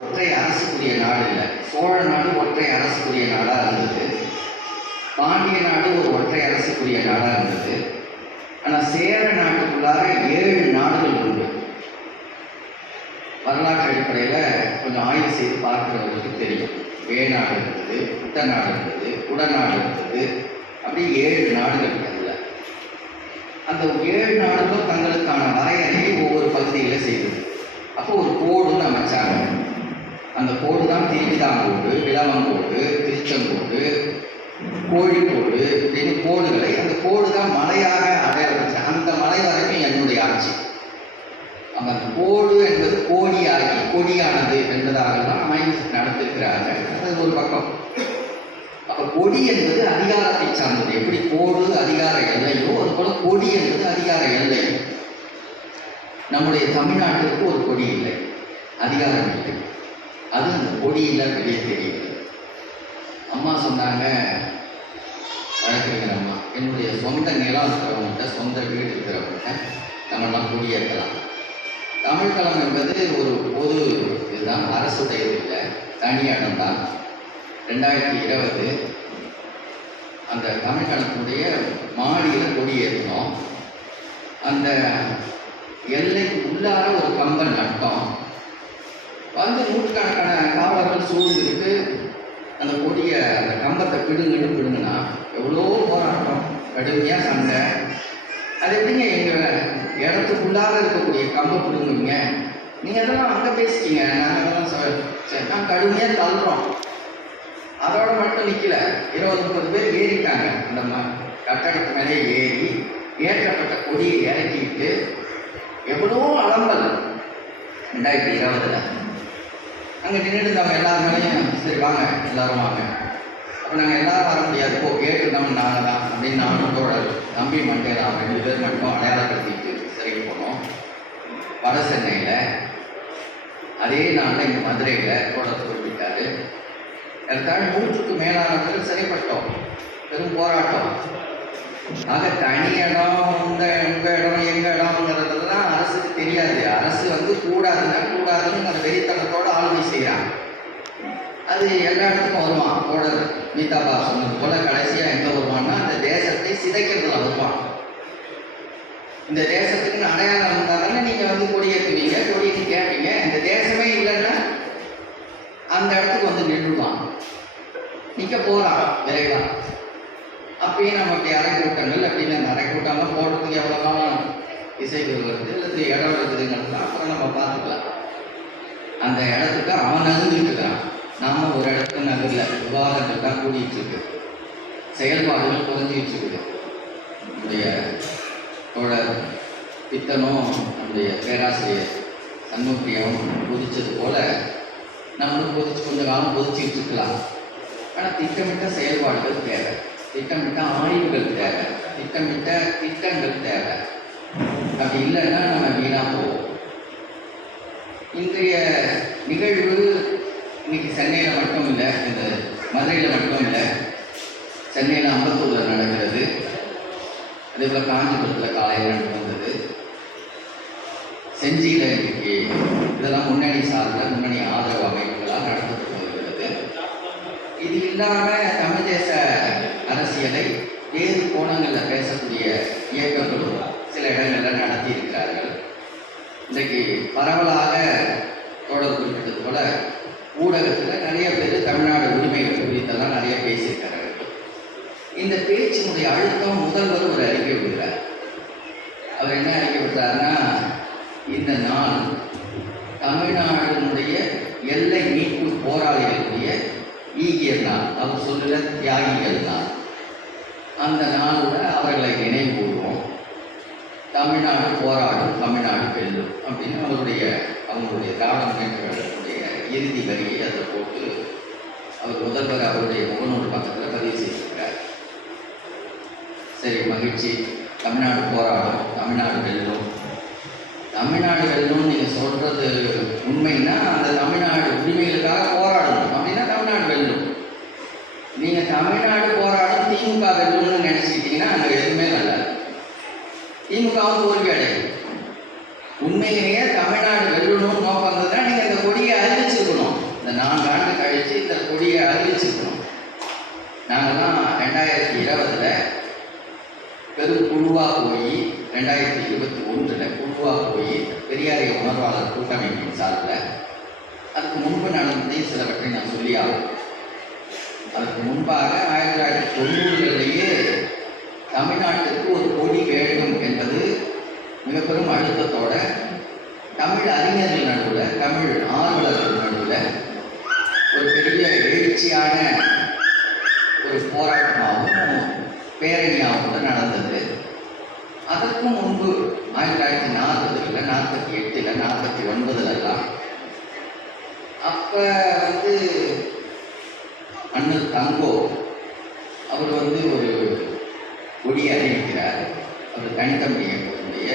ஒற்றை அரசுக்குரிய நாடு இல்லை. சோழ நாடு ஒற்றை அரசுக்குரிய நாடாக இருந்தது. பாண்டிய நாடு ஒரு ஒற்றை அரசுக்குரிய நாடாக இருந்தது. ஆனால் சேர நாட்டுக்குள்ளார 7 நாடுகள் உண்டு. வரலாற்று அடிப்படையில் கொஞ்சம் ஆய்வு செய்து பார்க்கிறவங்களுக்கு தெரியும். வேநாடு இருந்தது, குட்டநாடு இருந்தது, குடநாடு இருந்தது, அப்படி 7 நாடுகள் இருந்தது. அந்த 7 நாடுகளும் தங்களுக்கான வரையறையை ஒவ்வொரு பகுதியில் செய்தது. அப்போ ஒரு கோடுன்னு அமைச்சாங்க. அந்த கோடு தான் திருவிதாங்கோடு, விளவங்கோடு, திருச்செங்கோடு, கோழிக்கோடு அப்படின்னு கோடுகளை, அந்த கோடு தான் மலையாக அடையாளப்படுத்த. அந்த மலை வரைக்கும் என்னுடைய ஆட்சி. அந்த கோடு என்பது கோடியாகி கொடியானது என்பதாகலாம் ஆய்வு நடத்திருக்கிறாங்க. அது ஒரு பக்கம். அப்போ கொடி என்பது அதிகாரத்தை சார்ந்தது. எப்படி கோடு அதிகார எல்லையோ அது போல கொடி என்பது அதிகார எல்லை. நம்முடைய தமிழ்நாட்டிற்கு ஒரு கொடி இல்லை, அதிகாரம் இல்லை. அது அந்த கொடியில் வெளியே தெரியுது. அம்மா சொன்னாங்க, வழக்கறிஞர் அம்மா, என்னுடைய சொந்த நிலம் இருக்கிறவங்கள்ட்ட, சொந்த வீடு இருக்கிறவங்கள்ட்ட நம்மெல்லாம் கொடியேற்றலாம். தமிழ்களம் என்பது ஒரு பொது இதுதான், அரசுடையது இல்லை, தனி இடம் தான். 2020 அந்த தமிழ்களத்தினுடைய மாடியில் கொடியேற்றினோம். அந்த எல்லைக்கு உள்ளார ஒரு கம்பன் நட்டோம். வந்து நூற்றுக்கணக்கான காவலர்கள் சூழ்ந்துக்கிட்டு அந்த கொடியை, அந்த கம்பத்தை பிடுங்குனா எவ்வளோ போராட்டம், கடுமையாக சண்டை. அது எப்படிங்க எங்கள் இடத்துக்குள்ளார இருக்கக்கூடிய கம்பை பிடுங்குவீங்க? நீங்கள் அதெல்லாம் அங்கே பேசிட்டீங்க, நாங்கள் அதெல்லாம் நான் கடுமையாக தள்ளுறோம். அதோட மட்டும் நிற்கல, 20-30 பேர் ஏறிட்டாங்க. அந்த கட்டடத்து மேலே ஏறி ஏற்றப்பட்ட கொடியை இறக்கிட்டு எவ்வளோ அலம்பல். 2020 அங்கே நின்றுட்டாங்க. எல்லாருமேலையும் சரி வாங்க, எல்லோரும் வாங்க. அப்போ நாங்கள் எல்லோரும் வர முடியாது, போ கேட்டுருந்தோம் நாங்கள் தான் அப்படின்னு நானும் தோழர் தம்பி மண்டேலாம் 2 பேர் மட்டும் அடையாளப்படுத்திட்டு சிறைக்கு போனோம். வட சென்னையில் அதே நாளில் இங்கே மதுரையில் தோழர் குறிப்பிட்டார். ஏற்காடு 100க்கு மேலானவர்கள் சிறைப்பட்டோம். பெரும் போராட்டம். ஆக தனி இடம், உங்கள் இடம், எங்கள் இடம்ங்கிறதுலாம் அரசுக்கு தெரியாது. அரசு கூடாதுன்னு அந்த வெறித்தனத்தோடு ஆளுமை செய்கிறாங்க. அது எல்லா இடத்துக்கும் வருவான். தோழர் நீதாபா சொன்னது போல கடைசியாக எங்கே வருவான்னா அந்த தேசத்தை சிதைக்கிறதுல வருவான். இந்த தேசத்துக்கு அடையாளம் இருந்தாங்கன்னா நீங்கள் கொடியேற்றுவீங்க, கொடியேற்றி கேட்பீங்க. இந்த தேசமே இல்லைன்னா அந்த இடத்துக்கு நின்றுவான், நிற்க போகிறான் விரைவாக. அப்பயும் நமக்கு அரைக்கூட்டங்கள் அப்படின்னு அந்த அரைக்கூட்டம்லாம் போடுறதுக்கு எவ்வளோலாம் இசைகள் வருது அல்லது இடம் இருக்குதுங்கிறதுலாம் அப்புறம் நம்ம பார்த்துக்கலாம். அந்த இடத்துக்கு அவன் நகர்ந்துட்டு இருக்கிறான், நாம ஒரு இடத்துக்கு நகரில் விவாதங்கள் தான் கூடிட்டு இருக்கு, செயல்பாடுகள் குறைஞ்சிட்டு இருக்குது. நம்முடைய தோழர் பித்தனும் நம்முடைய பேராசிரியர் சண்முகப்பிரியாவும் கொதிச்சது போல நம்மளும் கொஞ்ச காலம் கொதிச்சுட்டு இருக்கலாம். ஆனால் திட்டமிட்ட செயல்பாடுகள் தேவை, திட்டமிட்ட ஆய்வுகள் தேவை, திட்டமிட்ட திட்டங்கள் தேவை. அப்படி இல்லைன்னா நம்ம வீணாக போவோம். இன்றைய நிகழ்வு இன்னைக்கு சென்னையில் மட்டும் இல்லை, இந்த மதுரையில் மட்டும் இல்லை, சென்னையில் அம்பத்தூரில் நடக்கிறது. அதே போல் காஞ்சிபுரத்தில் காலையில் நடந்தது. செஞ்சியில் இன்னைக்கு இதெல்லாம் முன்னணி சார்பில் முன்னணி ஆதரவு அமைப்புகளாக நடத்தப்பட்டு வருகிறது. இது இல்லாமல் தமிழ் தேச அரசியலை வேறு கோணங்களில் பேசக்கூடிய இயக்கங்களும் சில இடங்களில் நடத்தி இருக்கிறார்கள். இன்றைக்கு பரவலாக தொடர் குறிப்பிட்டது போல ஊடகத்தில் நிறைய பேர் தமிழ்நாடு உரிமைகள் குறித்தெல்லாம் நிறைய பேசியிருக்கிறார்கள். இந்த பேச்சினுடைய அழுத்தம் முதல்வர் ஒரு அறிக்கை விடுகிறார். அவர் என்ன அறிக்கை விடுறாருன்னா, இந்த நாள் தமிழ்நாட்டினுடைய எல்லை மீட்பு போராளிகளுடைய ஈகியர் நாள், அவர் சொல்லுற தியாகிகள் நாள். அந்த நாளோட அவர்களை நினைவு கூறுவோம். தமிழ்நாடு போராடும், தமிழ்நாடு வெல்லும் அப்படின்னு அவங்களுடைய திராவிட முன்னேற்ற கழகத்துடைய இறுதி வரியை அதை போட்டு அவர் முதல்வர் அவருடைய முகநூறு பக்கத்தில் பதிவு செய்திருக்கிறார். சரி, மகிழ்ச்சி, தமிழ்நாடு போராடும், தமிழ்நாடு வெல்லும். தமிழ்நாடு வெல்லும்னு நீங்கள் சொல்கிறது உண்மைன்னா அந்த தமிழ்நாடு உரிமைகளுக்காக போராடணும் அப்படின்னா தமிழ்நாடு வெல்லும். நீங்கள் தமிழ்நாடு போராடும் திமுக வெல்லும்னு நினச்சிக்கிட்டீங்கன்னா அங்கே எதுவுமே நல்லா திமுகவும் தோல்வி அடையும். உண்மையிலேயே தமிழ்நாடு வெல்லணும்னு நோக்கம் வந்ததுன்னா நீங்கள் அந்த கொடியை அறிவிச்சிருக்கணும். பெரும் குழுவாக போய் 2021 குழுவாக போய் பெரியாரிய உணர்வாளர் கூட்டமைப்பின் சார்பில் அதுக்கு முன்பு நடந்ததை சிலவற்றை நான் சொல்லி ஆகும். அதற்கு முன்பாக 1990களிலேயே தமிழ்நாட்டுக்கு ஒரு கொடி வேண்டும் என்பது மிக பெரும் அழுத்தத்தோட தமிழ் அறிஞர்கள் நடுவில், தமிழ் ஆர்வலர்கள் நடுவில் ஒரு பெரிய எழுச்சியான ஒரு போராட்டமாகவும் பேரணியாகவும் கூட நடந்தது. அதற்கும் முன்பு 1940களில், 48ல், 49லலாம் அப்போ அண்ணல் தங்கோ அவர் ஒரு கொடி அறிவிக்கிறார். அவர் கணிதம் இயக்கத்தினுடைய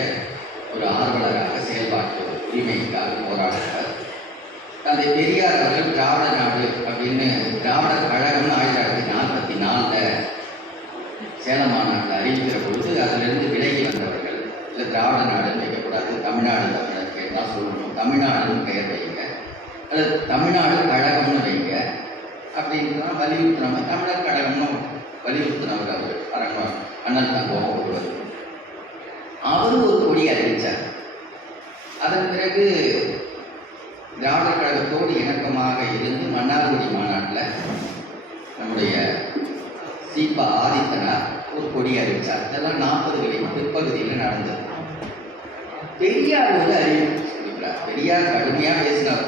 ஒரு ஆர்வலராக செயல்பாட்டு உரிமைக்காக போராடுறார். தந்தை பெரியார் அவர்கள் திராவிட நாடு அப்படின்னு திராவிடர் கழகம்னு 1944 சேலம் மாநாட்டில் அறிவிக்கிற பொழுது அதிலிருந்து விலகி வந்தவர்கள், இல்லை திராவிட நாடுன்னு வைக்கக்கூடாது, தமிழ்நாடு தமிழருக்கு தான் சொல்லணும், தமிழ்நாடுன்னு பெயர் வைங்க, அல்லது தமிழ்நாடு கழகம்னு வைங்க அப்படின்னு வலியுறுத்தினவங்க. தமிழர் கழகம்னு வலியுறுத்தினவர் அவர் அரங்கம் அண்ணல் தங்கம் ஒருவர். அவரும் ஒரு கொடி அறிவித்தார். அதன் பிறகு திராவிடர் கழகத்தோடு இணக்கமாக இருந்து மன்னார்குடி மாநாட்டில் நம்முடைய சீபா ஆதித்தனார் ஒரு கொடி அறிவித்தார். இதெல்லாம் 40களின் பிற்பகுதியில் நடந்தது. பெரியார் ஒரு அறிவிப்பு சொல்லிக்கிறார். பெரியார் கடுமையாக பேசினார்.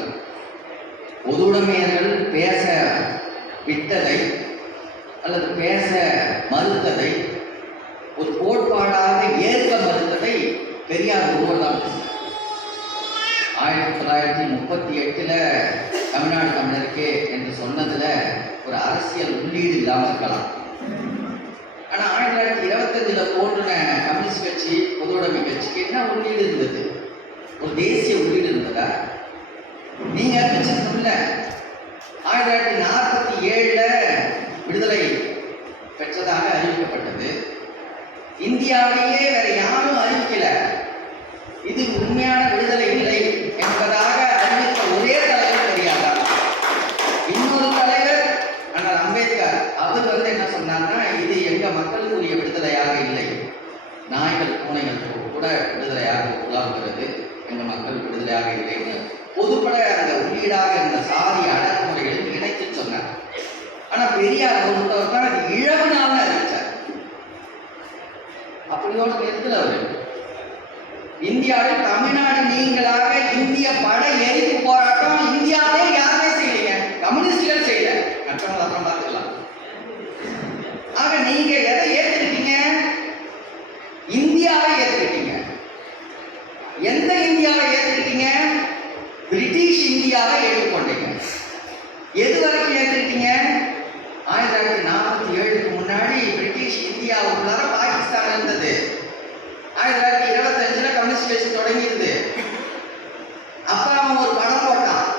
பொதுவுடைமையர்கள் பேச விட்டதை அல்லது பேச மறுத்ததை, ஒரு கோட்பாடாக ஏற்க மறுத்ததை பெரியார் ஒருவர் தான் பேசினார். 1938 தமிழ்நாடு தமிழருக்கே என்று சொன்னதில் ஒரு அரசியல் உள்ளீடு இல்லாமல் இருக்கலாம். ஆனால் 1925 தோன்றின கம்யூனிஸ்ட் கட்சி, பொதுவுடைமை கட்சிக்கு என்ன உள்ளீடு இருந்தது? ஒரு தேசிய உள்ளீடு இருந்ததா? நீங்க அறிவிச்சிருக்கோம்ல, 1947 விடுதலை பெற்றதாக அறிவிக்கப்பட்டது. இந்தியாவிலேயே வேற யாரும் அறிவிக்கல. இது உண்மையான விடுதலை இல்லை என்பதாக அறிவித்த ஒரே தலைவர் பெரியார். இன்னொரு தலைவர் அண்ணல் அம்பேத்கர். அவர் என்ன சொன்னார்னா, இது எங்க மக்களுக்குரிய விடுதலையாக இல்லை, நாய்கள் பூனைகள் கூட விடுதலையாக உலாவுகிறது, எங்க மக்கள் விடுதலையாக இல்லைன்னு பொதுப்பட அந்த உள்ளீடாக இருந்த சாதி அடக்குமுறைகளில் இணைத்து சொன்னார். ஆனா பெரியார் பொறுத்தவர் தான் அது இழவு நாள்னு அறிவிச்சார். அப்படியோட நிறுத்தல அவர். இந்தியாவில் தமிழ்நாடு நீங்களாக இந்திய பட எரிப்பு போராட்டம் இந்தியாவே யாருமே செய்யலைங்க, கம்யூனிஸ்டுகள் செய்யல, மற்றவங்க அப்புறம் பார்த்துக்கலாம். ஆக நீங்க எதை ஏற்றுக்கிட்டீங்க? இந்தியாவை ஏற்றுக்கிட்டீங்க. எந்த இந்தியாவை ஏற்றுக்கிட்டீங்க? பிரிட்டிஷ் இந்தியாவை ஏற்றுக்கொண்டீங்க. எது வரைக்கும் ஏற்றுக்கிட்டீங்க? 1947க்கு முன்னாடி பிரிட்டிஷ் இந்தியாவுக்குள்ளார பாகிஸ்தான் இருந்தது. 1925 கம்யூனிஸ்ட் கட்சி தொடங்கியிருது. அப்ப அவன் ஒரு படம் போட்டான்.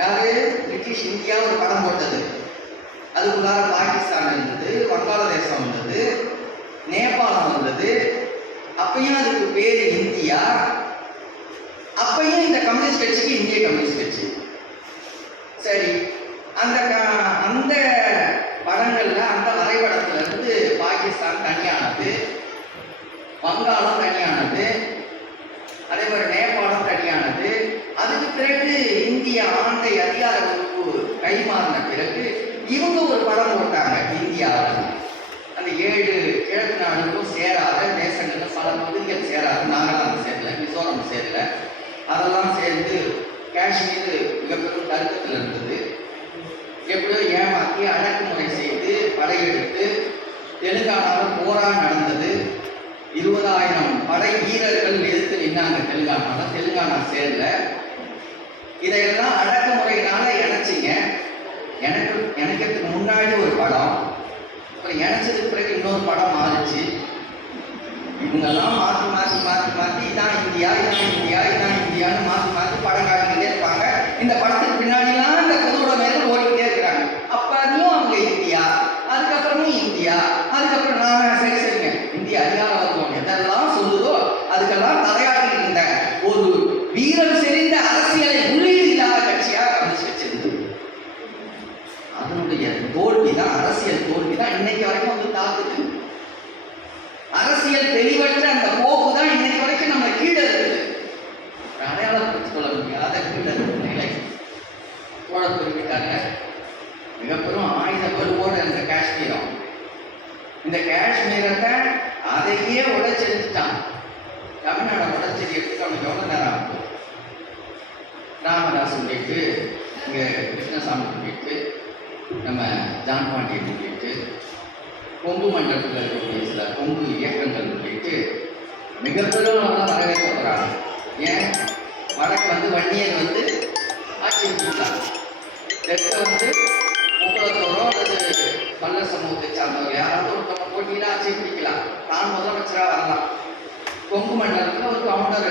யாரு? பிரிட்டிஷ் இந்தியா ஒரு படம் போட்டது. அதுக்குள்ளார பாகிஸ்தான் இருந்தது, வங்காளதேசம் இருந்தது, நேபாளம் இருந்தது. அப்பயும் அதுக்கு பேரு இந்தியா. அப்பயும் இந்த கம்யூனிஸ்ட் கட்சிக்கு இந்திய கம்யூனிஸ்ட் கட்சி. சரி, அந்த படங்கள்ல, அந்த வரைபடத்துல இருந்து பாகிஸ்தான் தனியானது, வங்காளம் தனியானது, அதே மாதிரி நேபாளம் தனியானது. அதுக்கு பிறகு இந்திய ஆண்டை அதிகார வகுப்பு கைமாறின பிறகு இவங்க ஒரு படம் போட்டாங்க. இந்தியாவில் அந்த 7 கிழக்கு நாடுகளும் சேராத தேசங்கள்ல பல பகுதிகள் சேராது. நாகாலாந்து சேரல, மிசோரம் சேரல, அதெல்லாம் சேர்ந்து காஷ்மீர் மிகப்பெரும் தருக்கத்தில் இருந்தது. எப்படியோ ஏமாற்றி அடக்குமுறை செய்து படையெடுத்து தெலுங்கானாவில் போரா நடந்தது. 20,000 படை வீரர்கள் எதிர்த்து நின்னாங்க தெலுங்கானாவில். தெலுங்கானா சேரல. இதையெல்லாம் அடக்குமுறையினால இணைச்சிங்க. எனக்கு முன்னாடி ஒரு படம், அப்புறம் இணைச்சதுக்கு பிறகு இன்னொரு படம் மாறிச்சு. இவங்கெல்லாம் மாற்றி மாற்றி மாற்றி மாற்றி இதான் இந்தியா, இதான் இந்தியா, இதான் இந்தியான்னு மாற்றி மாற்றி படம் காட்டிக்கிட்டே இருப்பாங்க. இந்த படத்துக்கு பின்னாடிலாம் இந்த பொதுவுடைமைகள் ஓடிக்கிட்டே இருக்கிறாங்க. அப்பயும் அவங்க இந்தியா, அதுக்கப்புறமும் இந்தியா, அதுக்கப்புறம் நாம சரிங்க இந்திய அதிகார வர்க்கம் எதெல்லாம் சொல்லுதோ அதுக்கெல்லாம் தலையாட்டி இருந்த ஒரு வீரம் செறிந்த அரசியலை உள்ளீடு இல்லாத கட்சியாக கம்யூனிஸ்ட் கட்சி இருந்தது. அதனுடைய தோல்வி தான், அரசியல் தோல்வி தான் இன்னைக்கு வரைக்கும் தாக்குது. அரசியல் தெளிவற்ற அந்த போக்கு தான் இன்னைக்கு வரைக்கும் நம்ம கீழே இருக்குது. அடையாளப்படுத்திக் கொள்ள முடியாத கீழே இருக்கிற நிலை. போட குறிப்பிட்டாங்க மிகப்பெரும் ஆயுத வலுவோடு இருந்த காஷ்மீரம். இந்த காஷ்மீரத்தை அதையே உடைச்செடுத்துட்டான். தமிழ்நாடை உடைச்செடி எடுத்து அவனுக்கு எவ்வளோ நேரம் ஆகும்? ராமதாஸ் சொல்லிட்டு, இங்கே கிருஷ்ணசாமி சொல்லிட்டு, நம்ம ஜான் பாண்டியன் சொல்லிட்டு, கொங்கு மண்டலத்தில் இருக்கக்கூடிய சில கொங்கு இயக்கங்கள் சொல்லிட்டு மிகப்பெரும் வரவேற்கப்படுறாங்க. ஏன் வடக்கு வன்னியர் ஆட்சி வச்சுருக்காங்க, தெற்கு முக்குளத்தோரோ அல்லது பல்ல சமூகத்தை சார்ந்தவர் யாராவது ஒருத்தவங்க போட்டியில் ஆட்சி பிடிக்கலாம், தான் முதலமைச்சராக வரலாம். கொங்கு மண்டலத்தில் ஒரு கவுண்டர்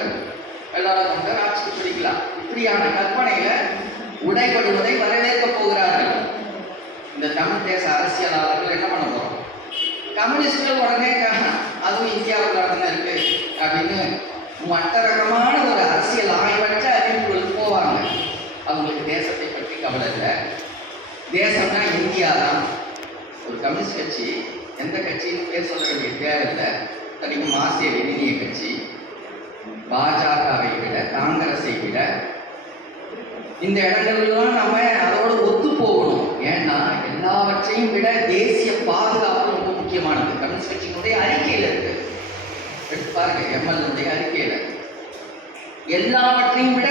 வெள்ளாள கவுண்டர் ஆட்சிக்கு பிடிக்கலாம். இப்படியான கற்பனையில உடைபடுவதை வரவேற்க போகிறார்கள். இந்த தமிழ் தேச அரசியலாளர்கள் என்ன பண்ண போறோம்? கம்யூனிஸ்டுகள் உடனே அதுவும் இந்தியாவில் நடந்து இருக்கு அப்படின்னு மட்டரகமான ஒரு அரசியல் ஆய்வற்ற அறிவிப்புகளுக்கு போவாங்க. அவங்களுக்கு தேசத்தை பற்றி கவலை இல்லை. தேசம்னா இந்தியா தான். ஒரு கம்யூனிஸ்ட் கட்சி எந்த கட்சியும் பேர் சொல்ல வேண்டிய தேவையில்லை. தனிக்கு மார்க்சிய லெனினிய கட்சி பாஜகவை விட, காங்கிரஸை விட இந்த இடங்கள்லாம் நம்ம அதோட ஒத்து போகணும். ஏன்னா எல்லாவற்றையும் விட தேசிய பாதுகாப்பு ரொம்ப முக்கியமானது. கம்யூனிஸ்ட் கட்சியினுடைய அறிக்கையில் இருக்கு, எடுத்து பாருங்க. எம்எல்ஏ அறிக்கையில் எல்லாவற்றையும் விட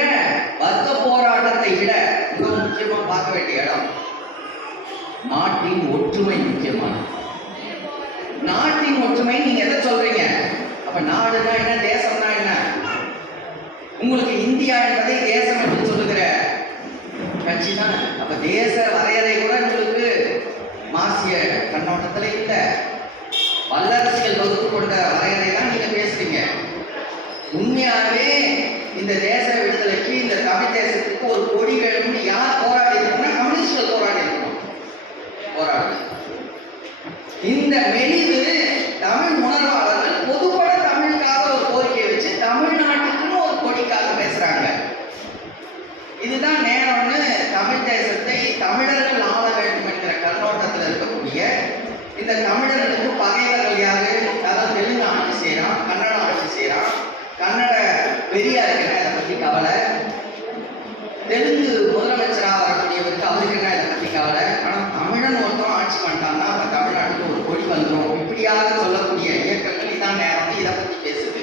வர்க்க போராட்டத்தை விட மிக முக்கியமா பார்க்க வேண்டிய இடம் நாட்டின் ஒற்றுமை முக்கியமானது. நாட்டின் ஒற்றுமை நீங்க எதை சொல்றீங்க? அப்ப நாடுனா என்ன, தேசம்னா என்ன? உங்களுக்கு இந்தியா என்பதை தேசம் என்று சொல்லுகிற கட்சி தான். அப்ப தேச வரையறை கூட உங்களுக்கு மார்க்சிய கண்ணோட்டத்தில் இல்லை, வல்லரசியல் வகுத்து கொண்ட வரையறை தான் நீங்க பேசுறீங்க. உண்மையாகவே இந்த தேச விடுதலைக்கு, இந்த தமிழ் தேசத்துக்கு ஒரு கொடி வேணும்னு யார் போராடி இருக்கணும்னா கம்யூனிஸ்டுகள் போராடி இருக்கணும். போராடு இந்த மெலிவு தமிழ் உணர்வாளர்கள் பொதுப்பட தமிழுக்காக ஒரு கோரிக்கையை வச்சு தமிழ்நாட்டுக்குன்னு ஒரு கொடிக்காக பேசுறாங்க. இதுதான் நேரம்னு தமிழ் தேசத்தை தமிழர்கள் ஆள வேண்டும் என்கிற கண்ணோட்டத்தில் இருக்கக்கூடிய இந்த தமிழர்களுக்கு பகைவர்கள் யாரு? அதாவது தெலுங்கு ஆட்சி செய்யறான், கன்னடம் ஆட்சி செய்யறான். கன்னட பெரியார் என்ன இதை பற்றி கவலை, தெலுங்கு முதலமைச்சராக வரக்கூடியவருக்கு அவருக்கு என்ன இதை பற்றி கவலை. ஆனால் தமிழன் ஒருத்தரும் ஆட்சி பண்ணிட்டாங்கன்னா அப்போ தமிழ்நாட்டுக்கு ஒரு கொடி வந்துடும். இப்படியாக சொல்லக்கூடிய இயக்கங்கள் இதான் நேரம் இதை பற்றி பேசுது.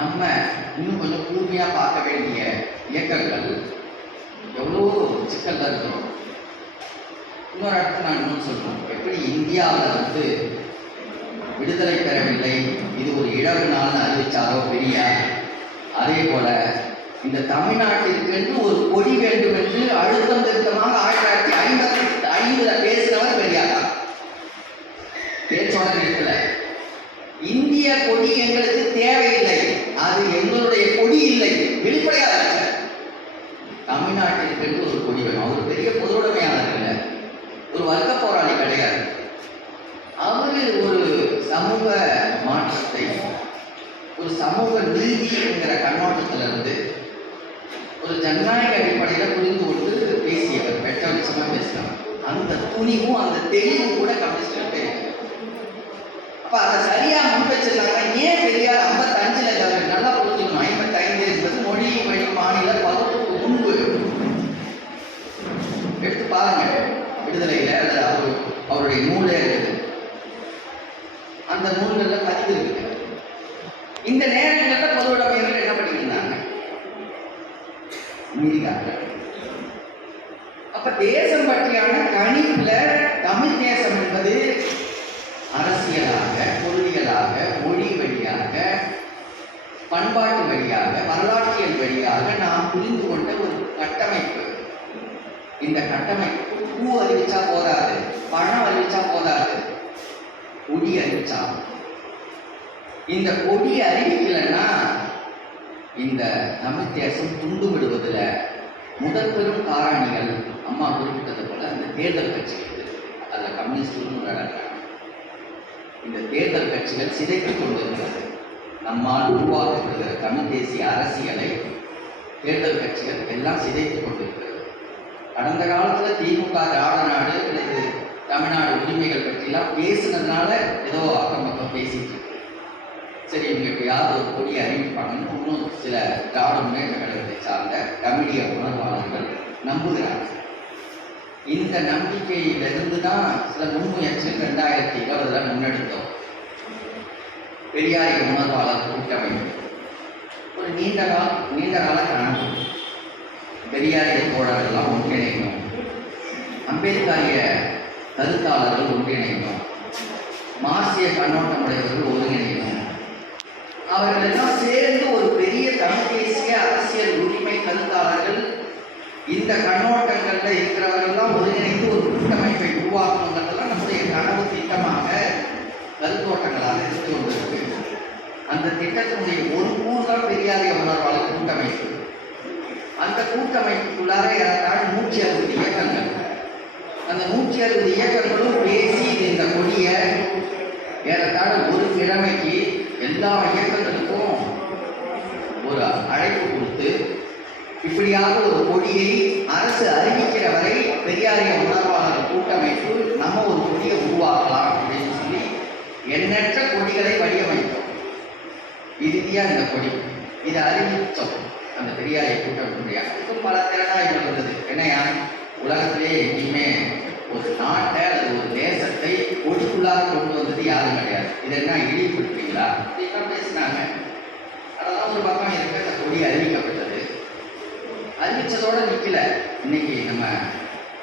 நம்ம இன்னும் கொஞ்சம் கூர்மையாக பார்க்க வேண்டிய இயக்கங்கள் எவ்வளோ சிக்கல்ல இருக்கிறோம். இன்னொரு இடத்துல நான் இன்னும் சொல்றேன், எப்படி இந்தியாவில் விடுதலை பெறவில்லை, இது ஒரு இழவு நாள்னு அறிவிச்சாரோ பெரியார், அதே போல இந்த தமிழ்நாட்டிற்கு ஒரு கொடி வேண்டும் என்று அழுத்தம் திருத்தமாக 1955 பேசினவர் பெரியார் தான். பேச்சோட இருக்கல, இந்திய கொடி எங்களுக்கு தேவையில்லை, அது எங்களுடைய கொடி இல்லை, வெளிப்படையாக தமிழ்நாட்டிற்கு ஒரு கொடி வேணும். அவர் பெரிய பொதுவுடைமையாளர் இல்லை, ஒரு வர்க்க போராளி கிடையாது. அவரு ஒரு சமூக மாற்றத்தை, ஒரு சமூக நீதி என்கிற கண்ணோட்டத்திலிருந்து ஒரு ஜனநாயக அடிப்படையில் புரிந்து கொண்டு பேசியவர், வெட்டவெச்சமாக பேசினார். அந்த துணிவும் அந்த தெளிவும் கூட கம்யூனிஸ்டுகிட்ட இருக்கு. அப்ப அதை சரியா முன் வச்சிருந்தாங்கன்னா ஏன் பெரியார் 55 நல்லா புரிஞ்சுக்கணும். 55 என்பது மொழி வழி மாநில பகுப்புக்கு முன்பு. எடுத்து பாருங்க, விடுதலையில அவருடைய நூலே இருக்குது, அந்த நூல்கள்ல பதிவு இருக்குது. இந்த நேரங்களில் பொதுவுடைமைகள் என்ன பண்ணிட்டு இருந்தாங்க? அப்ப தேசம் பற்றியான கணிப்புல தமிழ் தேசம் என்பது அரசியலாக, கொள்கைகளாக, மொழி வழியாக, பண்பாட்டு வழியாக, வரலாற்றியல் வழியாக நாம் புரிந்து கொண்ட ஒரு கட்டமைப்பு. இந்த கட்டமைப்பு பூ அறிவிச்சா போதாது, பணம் அறிவிச்சா போதாது, கொடி அறிவிச்சா. இந்த கொடி அறிவிக்கலைன்னா இந்த தமிழ் தேசம் துண்டு விடுவதில் முதல் பெரும் காரணிகள் அம்மா குறிப்பிட்டது போல இந்த தேர்தல் கட்சிகள், அதில் கம்யூனிஸ்டும் இந்த தேர்தல் கட்சிகள் சிதைத்துக் கொண்டிருக்கிறது. நம்மால் உருவாக்கப்படுகிற தமிழ் தேசிய அரசியலை தேர்தல் கட்சிகள் எல்லாம் சிதைத்துக் கொண்டிருக்கிறது. கடந்த காலத்தில் திமுக திராவிட நாடு அல்லது தமிழ்நாடு உரிமைகள் பற்றிலாம் பேசுனதுனால ஏதோ அக்கம் பக்கம் பேசிட்டு இருக்கு. சரி, இவங்க எப்படியாவது ஒரு கொடியை அறிவிப்பாங்கன்னு இன்னும் சில திராவிட முன்னேற்ற கழகத்தை சார்ந்த கமிடிய உணர்வாளர்கள் நம்புகிறார்கள். இந்த நம்பிக்கையிலிருந்து தான் சில முன்முயற்சிகள் 2020 முன்னெடுத்தோம். பெரியாரிய உணர்வாளர் கூட்டமைப்பு ஒரு நீண்ட கால கனவு. பெரியாரிய தோழர்கள்லாம் ஒன்றிணைக்கணும், அம்பேத்கரிய கருத்தாளர்கள் ஒன்றிணைக்கணும், மார்க்சிய கண்ணோட்டமுடையவர்கள் ஒருங்கிணைக்கணும், அவர்கள் எல்லாம் சேர்ந்து ஒரு பெரிய தமிழ் தேசிய அரசியல் உரிமை கருத்தாளர்கள் இந்த கண்ணோட்டங்கள்ல இருக்கிறவர்கள்லாம் ஒருங்கிணைந்து ஒரு கூட்டமைப்பை உருவாக்கணுங்கிறதெல்லாம் நம்முடைய கனவு திட்டமாக கருத்தோட்டங்களாக இருந்து கொண்டிருக்கு. அந்த திட்டத்தினுடைய ஒரு கூறு தான் பெரியாரிய உணர்வாளர் கூட்டமைப்பு. அந்த கூட்டமைப்புக்குள்ளார ஏறத்தாழ 160 இயக்கங்கள். அந்த 160 இயக்கங்களும் பேசி இந்த கொடியை ஏறத்தாழ ஒரு கிழமைக்கு எல்லா இயக்கங்களுக்கும் ஒரு அழைப்பு கொடுத்து, இப்படியாக ஒரு கொடியை அரசு அறிவிக்கிற வரை பெரியாரிய உணர்வாளர் கூட்டமைப்பு நம்ம ஒரு கொடியை உருவாக்கலாம் அப்படின்னு சொல்லி எண்ணற்ற கொடிகளை வடிவமைத்தோம். இறுதியாக இந்த கொடி இதை அறிவித்தோம். அந்த பெரியாரிய கூட்டமைப்புடைய அதுக்கும் பல திறனாய்கள் வந்தது. என்னையா, உலகத்திலே எங்கேயுமே ஒரு நாட்டை அல்லது ஒரு தேசத்தை கொடிக்குள்ளாக கொண்டு வந்தது யாரும் கிடையாது. இது என்ன இழிவுபடுத்துறீங்களா அப்படின்னா பேசினாங்க. அதெல்லாம் ஒரு பக்கம் இருக்க அந்த கொடி அறிவிக்கப்பட்டது. அறிவிச்சதோட நிற்கல. இன்னைக்கு நம்ம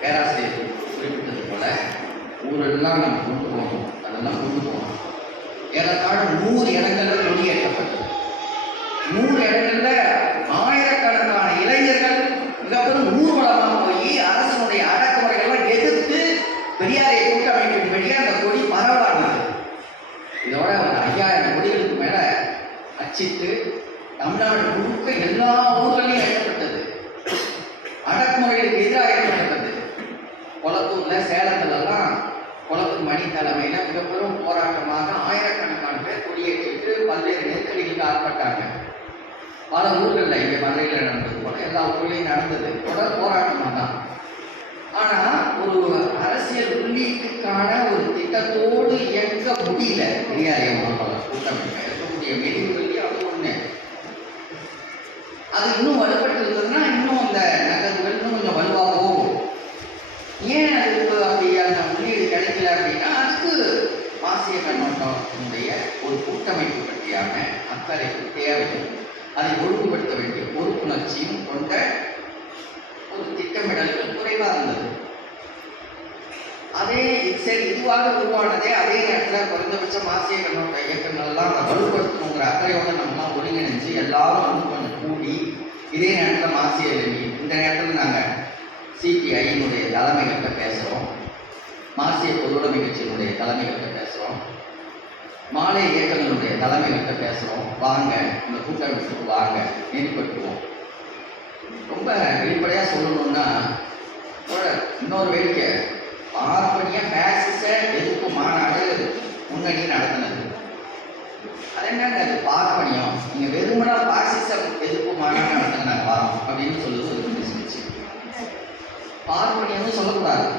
பேராசிரியர் குறிப்பிட்டது போல ஊரெல்லாம் நம்ம கொண்டு போகணும், அதெல்லாம் கொண்டு போகணும். ஏறத்தாழ 100 இடங்கள்ல கொடியேற்றப்பட்டது. 100 இடங்கள்ல ஆயிரக்கணக்கான இளைஞர்கள் மிகப்பெரும் ஊர்வலமாக போய் அரசனுடைய அடக்குமுறைகள்லாம் எதிர்த்து பெரியாரிய கூட்டமைப்பின் வழியாக அந்த கொடி பரவலானது. இதோட ஒரு 5000 கொடிகளுக்கு மேல அச்சிட்டு தமிழ்நாடு முழுக்க எல்லா ஊர்களையும் ஏற்றப்பட்டது. அடக்குமுறைகளுக்கு எதிராக ஏற்றப்பட்டது. கொளத்தூர்ல, சேலத்துலலாம் கொளத்தூர் மணி தலைமையில மிகப்பெரும் போராட்டமாக ஆயிரக்கணக்கான பேர் கொடியேற்றிட்டு பல்வேறு நெருக்கடிகளுக்கு ஆட்பட்டாங்க. பல ஊர்களில், இங்கே மதுரையில் நடந்தது போல எல்லா ஊர்லையும் நடந்தது. தொடர் போராட்டமாக தான். ஆனா ஒரு அரசியல் உள்ளீட்டுக்கான ஒரு திட்டத்தோடு இயங்க முடியல பெரியாரிய உணர்வாளர் கூட்டமைப்பு. இருக்கக்கூடிய மெலிவுகளே அது ஒண்ணு. அது இன்னும் வலுப்பட்டு இருந்ததுன்னா இன்னும் அந்த நகர்வுகள் இன்னும் கொஞ்சம் வலுவாக போகும். ஏன் அதுக்கு அப்படி அந்த உள்ளீடு கிடைக்கல அப்படின்னா, அதுக்கு மார்க்சிய கண்ணோட்டத்தினுடைய ஒரு கூட்டமைப்பு பற்றியான அக்கறை தேவையும் அதை ஒழுங்குபடுத்த வேண்டிய பொறுப்புணர்ச்சியும் கொண்ட ஒரு திட்டமிடல்கள் குறைவாக இருந்தது. அதே சரி இதுவாக உருவானதே அதே நேரத்தில் குறைந்தபட்ச மார்க்சிய கண்ணோட்ட இயக்கங்கள் எல்லாம் அதை வலுப்படுத்தணுங்கிற அக்கறையோடு நம்மளாம் ஒருங்கிணைஞ்சு எல்லாரும் கொஞ்சம் கூடி இதே நேரத்தில் மார்க்சிய இந்த நேரத்தில் நாங்கள் சிபிஐயினுடைய தலைமைகள்கிட்ட பேசுகிறோம், மார்க்சிய பொதுவுடைமை கட்சியினுடைய தலைமைகள்கிட்ட பேசுகிறோம், மாலை இயக்கங்களுடைய தலைமைகள்கிட்ட பேசுகிறோம். வாங்க இந்த கூட்டமைப்புக்கு வாங்க, நெறிப்படுத்துவோம். ரொம்ப வெளிப்படையாக சொல்லணும்னா இன்னொரு வேடிக்கை, பார்ப்பனிய பேசிச எதிர்ப்பு மாநாடு முன்னணி நடத்தினது. அது என்னங்க, அது பார்ப்பனியம், நீங்கள் வெறுமனா பாசிசம் எதிர்ப்பு மாநாடு நடத்தின வாரம் அப்படின்னு சொல்லுது ஒரு பேசிச்சு. பார்ப்பனியம்னு சொல்லக்கூடாது.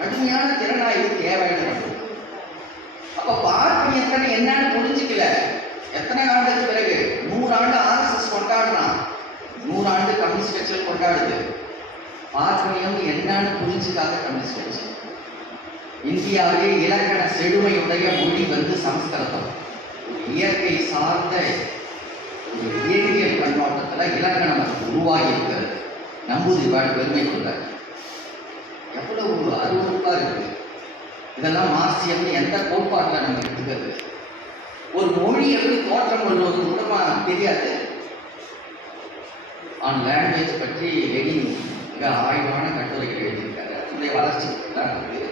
கடுமையான திறனாய்வு தேவைன்னு. அப்ப பார்ப்பனியத்தை என்னன்னு புரிஞ்சுக்கல. எத்தனை ஆண்டுக்கு பிறகு 100 ஆண்டு RSS கொண்டாடுறான், 100 ஆண்டு கம்யூனிஸ்ட் கட்சியில் கொண்டாடுது. பார்ப்பனியம் என்னன்னு புரிஞ்சுக்காத கம்யூனிஸ்ட் கட்சி. இந்தியாவிலே இலக்கண செழுமையுடைய மொழி சமஸ்கிருதம். ஒரு இயற்கை சார்ந்த ஒரு இயற்பியல் கண்ணோட்டத்தில் இலக்கணம் உருவாகி இருக்கிறது. நம்பூதிரிவாள் பெருமை கொண்டார். எவ்வளவு அருவருப்பா இருக்கு. இதெல்லாம் மார்க்சியம் எந்த கோட்பாட்டில் நம்ம எடுத்துக்கிறது? ஒரு மொழி எப்படி தோற்றம் கொள்வது கூட தெரியாது. ஆன் லாங்குவேஜ் பற்றி லெனின் மிக ஆய்வான கட்டுரைகள் எழுதியிருக்காரு. அதனுடைய வளர்ச்சி தான் இருக்குது.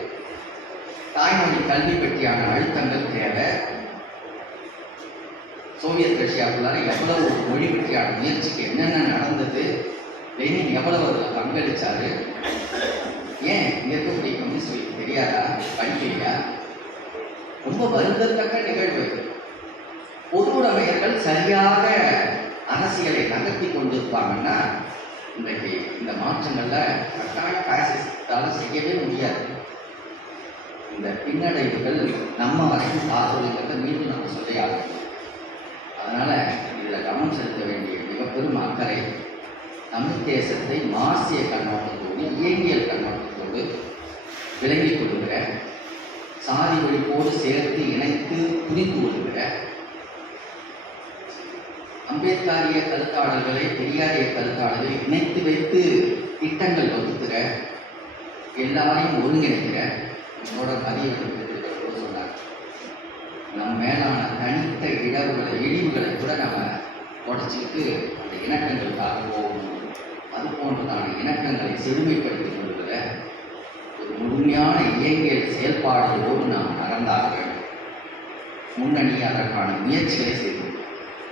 தாய்மொழி கல்வி பற்றியான அழுத்தங்கள் தேவை. சோவியத் ரஷ்யாவுக்குள்ளார எவ்வளவு மொழி பற்றியான முயற்சிக்கு என்னென்ன நடந்தது, லெனின் எவ்வளவு அதில் பங்களிச்சாரு, ஏன் இருக்கக்கூடிய கம்யூனிஸ்டுகளுக்கு தெரியாதா, படிக்கலையா? ரொம்ப வருந்தத்தக்க நிகழ்வு. பொதுவுடைமையர்கள் சரியாக அரசியலை நகர்த்தி கொண்டிருப்பாங்கன்னா இன்றைக்கு இந்த மாற்றங்களில் கட்டாய பாசிசத்தால் செய்யவே முடியாது. இந்த பின்னடைவுகள் நம்ம வரைக்கும் பார்ப்பதுங்கிறத மீண்டும் நம்ம சொல்லியாகும். அதனால் இதில் கவனம் செலுத்த வேண்டிய மிக பெரும் அக்கறை தமிழ் தேசத்தை மார்க்சிய கண்ணோட்டத்தோடு இயங்கியல் கண்ணோட்டத்தோடு விளங்கிக் கொள்ளுகிற, சாதி ஒழிப்போடு சேர்த்து இணைத்து புரிந்து கொள்ளுகிற, அம்பேத்கரிய கருத்தாளர்களை பெரியாரிய கருத்தாளர்களை இணைத்து வைத்து திட்டங்கள் வகுக்கிற, எல்லாரையும் ஒருங்கிணைக்கிற என்னோட பதிவு சொன்னார். நம் மேலான தனித்த இழிவுகளை கூட நம்ம உடச்சிக்கிட்டு அந்த இணக்கங்களுக்காக போகணும். அது போன்றதான இணக்கங்களை செழுமைப்படுத்திக் கொள்கிற ஒரு முழுமையான இயங்கியல் செயல்பாடுகளோடு நாம் நடந்தாக வேண்டும். முன்னணி அதற்கான முயற்சிகளை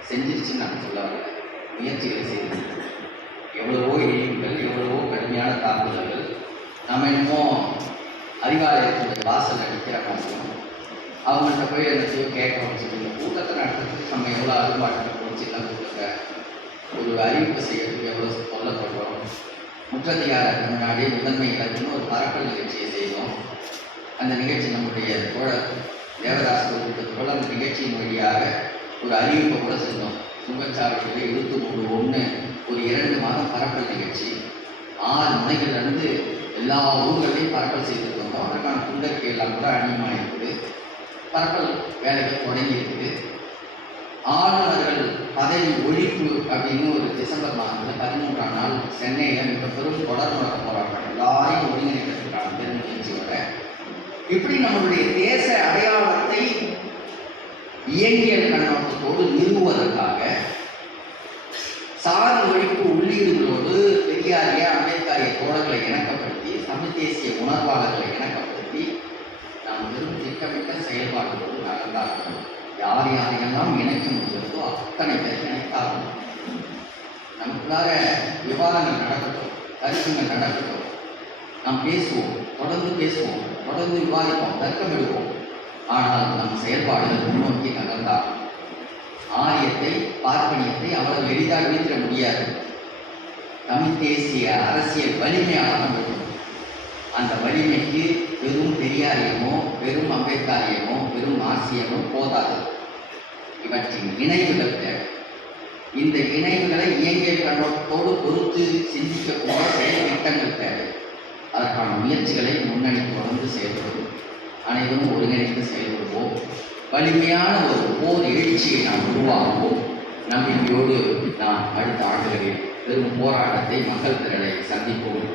செஞ்சிருச்சுன்னு நான் சொல்ல வரல, முயற்சிகளை செய்து எவ்வளவோ இழிவுகள், எவ்வளவோ கடுமையான தாக்குதல்கள். நம்ம என்னமோ அறிவாலயத்துடைய வாசல் அடிக்கிற மாதிரி அவங்கள்ட்ட போய் என்னத்தையோ கேட்கணும்னு சொல்லி இந்த கூட்டத்தை நடத்துறதுக்கு நம்ம எவ்வளோ அரும்பாட்டை போச்சுலாம் கொடுக்குற ஒரு அறிவிப்பு செய்யறதுக்கு எவ்வளோ சொல்லப்படுறோம். முற்றதிகார முன்னாடி முதன்மை இலக்குன்னு ஒரு பரப்பல் நிகழ்ச்சியை செய்தோம். அந்த நிகழ்ச்சி நம்முடைய தோழர் தேவதாஸ் குறிப்பிட்டதோடு அந்த நிகழ்ச்சியின் வழியாக ஒரு அறிவிப்பை கூட செஞ்சோம். சுங்கச்சாவடிகளை இழுத்து கொண்டு ஒன்று ஒரு 2 மாதம் பரப்பல் நிகழ்ச்சி 6 முனைகள்லேருந்து எல்லா ஊர்களையும் பரப்பல் செய்துட்டு வந்தோம். அதற்கான குண்டறிக்கை எல்லாம் கூட அணியமாக இருக்குது. பரப்பல் வேலைகள் தொடங்கி இருக்குது. ஆளுநர்கள் பதவி ஒழிப்பு அப்படின்னு ஒரு டிசம்பர் மாதத்தில் 13ஆம் நாள் சென்னையில் மிக பெரும் தொடர் முழக்க போராட்டம் எல்லாரையும் ஒருங்கிணைக்கிறதுக்கான பெருமுயற்சியோட இப்படி நம்மளுடைய தேச அடையாளத்தை இயங்கியல் கண்ணோட்டத்தோடு நிறுவுவதற்காக சாதி ஒழிப்பு உள்ளீடுகளோடு பெரியாரிய அம்பேத்கரிய தோழர்களை இணக்கப்படுத்தி தமிழ் தேசிய உணர்வாளர்களை இணக்கப்படுத்தி நாம் வெறும் திட்டமிட்ட செயல்பாடுகளோடு நடந்தார்கள். யார் யாரையெல்லாம் இணைக்க முடிகிறதோ அத்தனை பேர் இணைத்தார்கள். நமக்குள்ளார விவாதங்கள் நடக்கட்டும், கருத்துங்கள் நடக்கட்டும், நாம் பேசுவோம், தொடர்ந்து பேசுவோம், தொடர்ந்து விவாதிப்போம், தர்க்கமிடுவோம். ஆனால் நம் செயல்பாடுகள் முன்னோக்கி நகர்ந்தார்கள். ஆரியத்தை, பார்ப்பனியத்தை அவ்வளவு எளிதாக வீழ்த்திட முடியாது. தமிழ் தேசிய அரசியல் வலிமையாக வேண்டும். அந்த வலிமைக்கு வெறும் பெரியாரியமோ, வெறும் அம்பேத்கரியமோ, வெறும் மார்க்சியமோ போதாது. இவற்றின் இணைவுகள் தேவை. இந்த இணைவுகளை இயங்கியல் கண்ணோட்டத்தோடு பொறுத்து சிந்திக்கக்கூடிய செயல் திட்டங்கள் தேவை. அதற்கான முயற்சிகளை முன்னணி தொடர்ந்து செயல்படும். அனைவரும் ஒருங்கிணைந்து செயல்படுவோம். வலிமையான ஒரு போர் எழுச்சியை நாம் உருவாக்குவோம். நம்பிக்கையோடு நான் அடுத்த ஆண்டுகளில் பெரும் போராட்டத்தை மக்கள் திரளை சந்திப்போம்.